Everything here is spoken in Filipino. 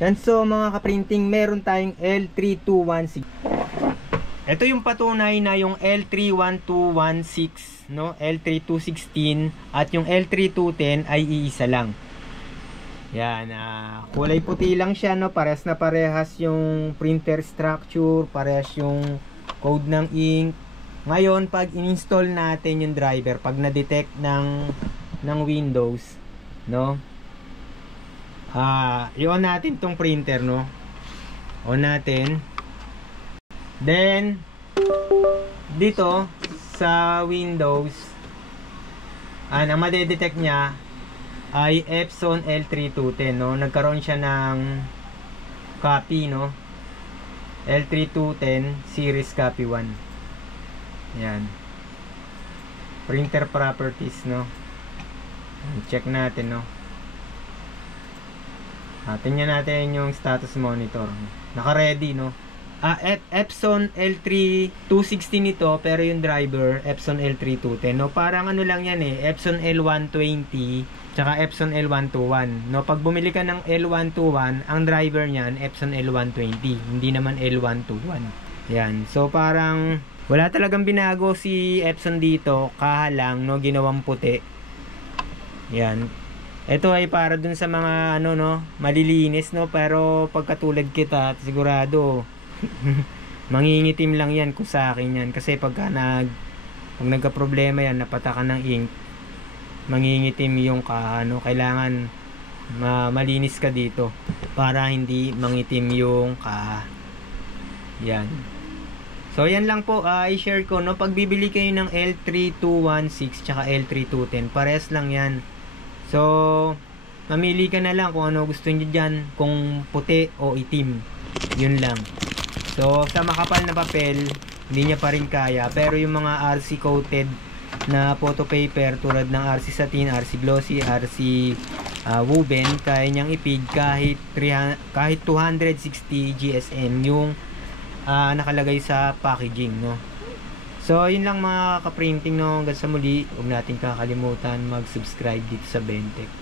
Yan, so mga kaprinting, meron tayong L3216. Ito yung patunay na yung L31216, no? L3216 at yung L3210 ay iisa lang. Yan, kulay puti lang siya, no? Parehas na parehas yung printer structure, parehas yung code ng ink. Ngayon, pag in-install natin yung driver, pag na-detect ng Windows, no? I-on natin tong printer, no? On natin. Then dito sa Windows, ang madedetect niya ay Epson L3210, no? Nagkaroon siya ng copy, no? L3210 series copy 1. Yan. Printer properties, no? Check natin, no? Tingnan natin yung status monitor. Naka-ready, no? Epson L3216 ito, pero yung driver Epson L3210, no? Parang ano lang yan eh, Epson L120 tsaka Epson L121, no? Pag bumili ka ng L121, ang driver niyan Epson L120, hindi naman L121. Yan. So parang wala talagang binago si Epson dito, kahalang, no, ginawang puti. Yan. Ito ay para dun sa mga ano, no, malilinis, no, pero pagkatulad kita, sigurado mangingitim lang yan kung sa akin yan, kasi pag nagka-problema yan, napatakan ng ink, mangingitim yung ano, kailangan malinis ka dito para hindi mangitim yung yan. So yan lang po, i-share ko, no, pag bibili kayo ng L3216 tsaka L3210, pares lang yan. So mamili ka na lang kung ano gusto niyo dyan, kung puti o itim, yun lang. So sa makapal na papel, hindi niya pa rin kaya, pero yung mga RC coated na photo paper tulad ng RC satin, RC glossy, RC woven, kaya niyang ipig kahit 260 GSM yung nakalagay sa packaging, no. So yun lang mga ka-printing, no. Hanggang sa muli, huwag natin kakalimutan mag-subscribe dito sa Bentech.